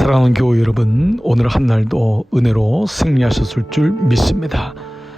사랑하는 교회 여러분, 오늘 한날도 은혜로 승리하셨을 줄 믿습니다.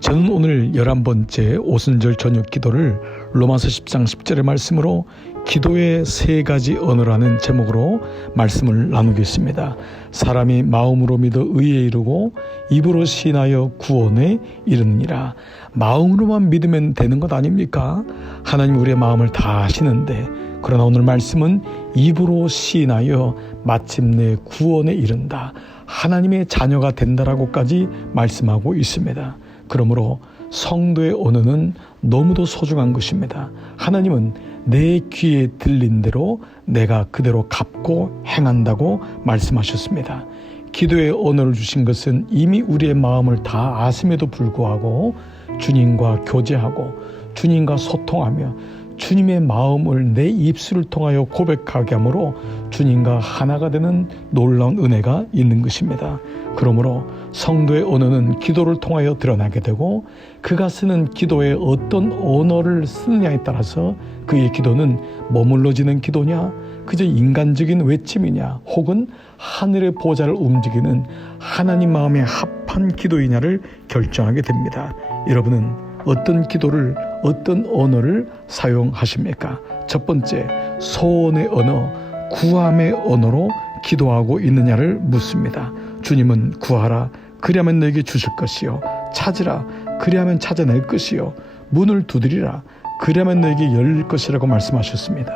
저는 오늘 11번째 오순절 저녁 기도를 로마서 10장 10절의 말씀으로 기도의 세 가지 언어라는 제목으로 말씀을 나누겠습니다. 사람이 마음으로 믿어 의에 이르고 입으로 시인하여 구원에 이르느니라. 마음으로만 믿으면 되는 것 아닙니까? 하나님 우리의 마음을 다 아시는데, 그러나 오늘 말씀은 입으로 시인하여 마침내 구원에 이른다, 하나님의 자녀가 된다라고까지 말씀하고 있습니다. 그러므로 성도의 언어는 너무도 소중한 것입니다. 하나님은 내 귀에 들린 대로 내가 그대로 갚고 행한다고 말씀하셨습니다. 기도의 언어를 주신 것은 이미 우리의 마음을 다 아심에도 불구하고 주님과 교제하고 주님과 소통하며 주님의 마음을 내 입술을 통하여 고백하게 하므로 주님과 하나가 되는 놀라운 은혜가 있는 것입니다. 그러므로 성도의 언어는 기도를 통하여 드러나게 되고, 그가 쓰는 기도에 어떤 언어를 쓰느냐에 따라서 그의 기도는 머물러지는 기도냐, 그저 인간적인 외침이냐, 혹은 하늘의 보좌를 움직이는 하나님 마음에 합한 기도이냐를 결정하게 됩니다. 여러분은 어떤 기도를, 어떤 언어를 사용하십니까? 첫 번째, 소원의 언어, 구함의 언어로 기도하고 있느냐를 묻습니다. 주님은 구하라, 그리하면 너에게 주실 것이요, 찾으라, 그리하면 찾아낼 것이요, 문을 두드리라, 그리하면 너에게 열릴 것이라고 말씀하셨습니다.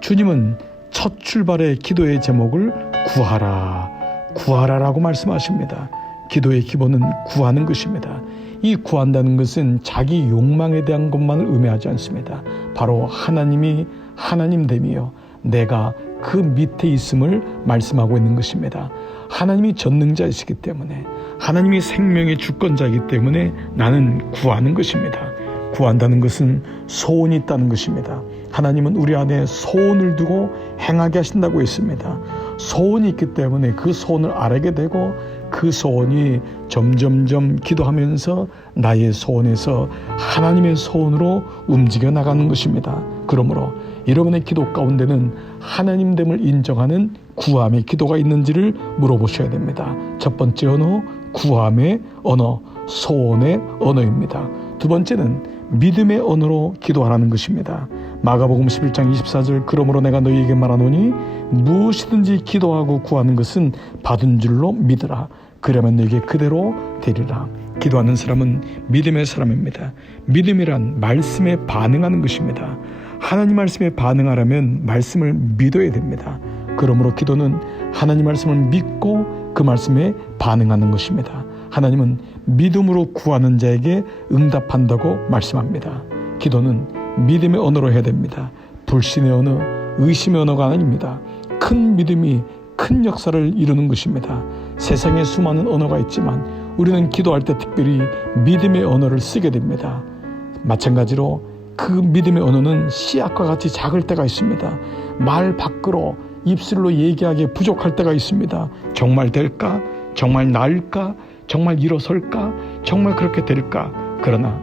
주님은 첫 출발의 기도의 제목을 구하라, 구하라라고 말씀하십니다. 기도의 기본은 구하는 것입니다. 이 구한다는 것은 자기 욕망에 대한 것만을 의미하지 않습니다. 바로 하나님이 하나님됨이요, 내가 그 밑에 있음을 말씀하고 있는 것입니다. 하나님이 전능자이시기 때문에, 하나님이 생명의 주권자이기 때문에 나는 구하는 것입니다. 구한다는 것은 소원이 있다는 것입니다. 하나님은 우리 안에 소원을 두고 행하게 하신다고 했습니다. 소원이 있기 때문에 그 소원을 알게 되고, 그 소원이 점점점 기도하면서 나의 소원에서 하나님의 소원으로 움직여 나가는 것입니다. 그러므로 여러분의 기도 가운데는 하나님됨을 인정하는 구함의 기도가 있는지를 물어보셔야 됩니다. 첫 번째 언어, 구함의 언어, 소원의 언어입니다. 두 번째는 믿음의 언어로 기도하라는 것입니다. 마가복음 11장 24절, 그러므로 내가 너희에게 말하노니 무엇이든지 기도하고 구하는 것은 받은 줄로 믿으라, 그러면 너에게 그대로 되리라. 기도하는 사람은 믿음의 사람입니다. 믿음이란 말씀에 반응하는 것입니다. 하나님 말씀에 반응하려면 말씀을 믿어야 됩니다. 그러므로 기도는 하나님 말씀을 믿고 그 말씀에 반응하는 것입니다. 하나님은 믿음으로 구하는 자에게 응답한다고 말씀합니다. 기도는 믿음의 언어로 해야 됩니다. 불신의 언어, 의심의 언어가 아닙니다. 큰 믿음이 큰 역사를 이루는 것입니다. 세상에 수많은 언어가 있지만 우리는 기도할 때 특별히 믿음의 언어를 쓰게 됩니다. 마찬가지로 그 믿음의 언어는 씨앗과 같이 작을 때가 있습니다. 말 밖으로 입술로 얘기하기에 부족할 때가 있습니다. 정말 될까? 정말 나을까? 정말 일어설까? 정말 그렇게 될까? 그러나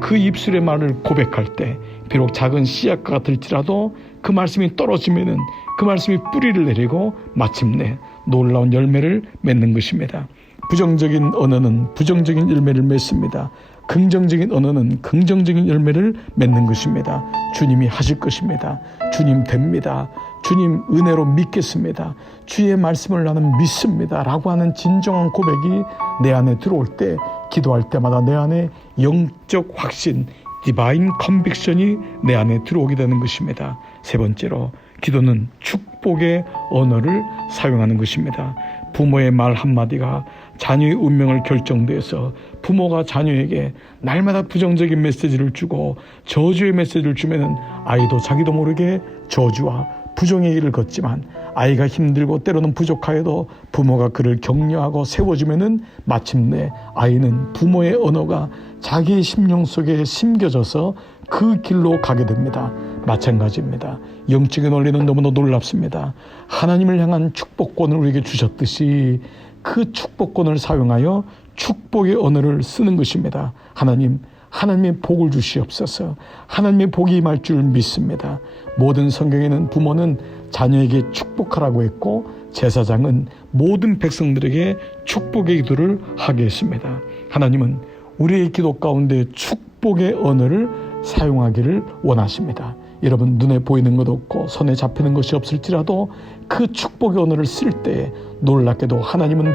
그 입술의 말을 고백할 때 비록 작은 씨앗과 같을지라도 그 말씀이 떨어지면은 그 말씀이 뿌리를 내리고 마침내 놀라운 열매를 맺는 것입니다. 부정적인 언어는 부정적인 열매를 맺습니다. 긍정적인 언어는 긍정적인 열매를 맺는 것입니다. 주님이 하실 것입니다. 주님 됩니다. 주님 은혜로 믿겠습니다. 주의 말씀을 나는 믿습니다 라고 하는 진정한 고백이 내 안에 들어올 때, 기도할 때마다 내 안에 영적 확신, 디바인 컨빅션이 내 안에 들어오게 되는 것입니다. 세 번째로, 기도는 축복의 언어를 사용하는 것입니다. 부모의 말 한마디가 자녀의 운명을 결정돼서 부모가 자녀에게 날마다 부정적인 메시지를 주고 저주의 메시지를 주면은 아이도 자기도 모르게 저주와 부정의 길을 걷지만, 아이가 힘들고 때로는 부족하여도 부모가 그를 격려하고 세워주면은 마침내 아이는 부모의 언어가 자기의 심령 속에 심겨져서 그 길로 가게 됩니다. 마찬가지입니다. 영적인 원리는 너무나 놀랍습니다. 하나님을 향한 축복권을 우리에게 주셨듯이 그 축복권을 사용하여 축복의 언어를 쓰는 것입니다. 하나님의 복을 주시옵소서. 하나님의 복이 임할 줄 믿습니다. 모든 성경에는 부모는 자녀에게 축복하라고 했고, 제사장은 모든 백성들에게 축복의 기도를 하게 했습니다. 하나님은 우리의 기도 가운데 축복의 언어를 사용하기를 원하십니다. 여러분, 눈에 보이는 것 없고 손에 잡히는 것이 없을지라도 그 축복의 언어를 쓸 때 놀랍게도 하나님은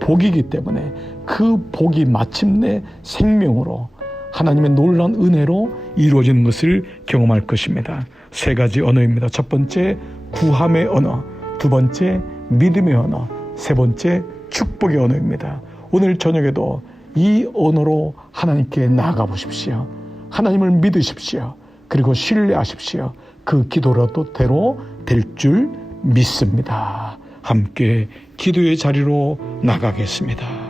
복이기 때문에 그 복이 마침내 생명으로 하나님의 놀라운 은혜로 이루어지는 것을 경험할 것입니다. 세 가지 언어입니다. 첫 번째, 구함의 언어. 두 번째, 믿음의 언어. 세 번째, 축복의 언어입니다. 오늘 저녁에도 이 언어로 하나님께 나아가 보십시오. 하나님을 믿으십시오. 그리고 신뢰하십시오. 그 기도로대로 될 줄 믿습니다. 함께 기도의 자리로 나가겠습니다.